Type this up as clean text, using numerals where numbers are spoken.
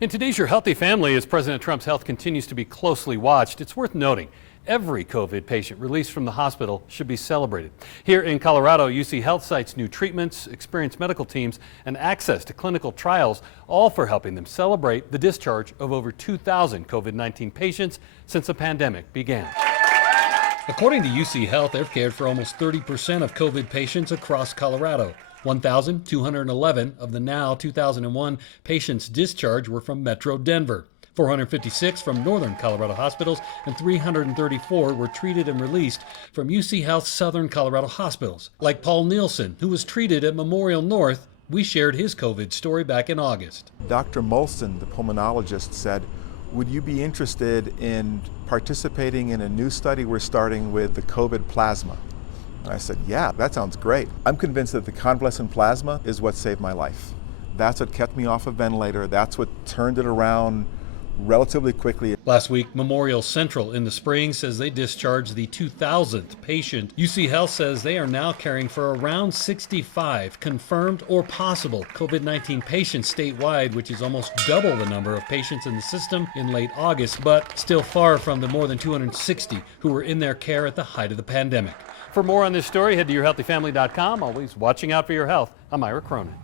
In today's Your Healthy Family, as President Trump's health continues to be closely watched, it's worth noting every COVID patient released from the hospital should be celebrated. Here in Colorado, UCHealth cites new treatments, experienced medical teams, and access to clinical trials, all for helping them celebrate the discharge of over 2,000 COVID-19 patients since the pandemic began. According to UCHealth, they've cared for almost 30% of COVID patients across Colorado. 1,211 of the now 2,001 patients discharged were from Metro Denver. 456 from northern Colorado hospitals and 334 were treated and released from UCHealth Southern Colorado hospitals. Like Paul Nielsen, who was treated at Memorial North. We shared his COVID story back in August. Dr. Molson, the pulmonologist, said, "Would you be interested in participating in a new study we're starting with the COVID plasma?" And I said, "Yeah, that sounds great." I'm convinced that the convalescent plasma is what saved my life. That's what kept me off a ventilator. That's what turned it around relatively quickly. Last week, Memorial Central in the Springs says they discharged the 2,000th patient. UCHealth says they are now caring for around 65 confirmed or possible COVID-19 patients statewide, which is almost double the number of patients in the system in late August, but still far from the more than 260 who were in their care at the height of the pandemic. For more on this story, head to yourhealthyfamily.com. Always watching out for your health. I'm Ira Cronin.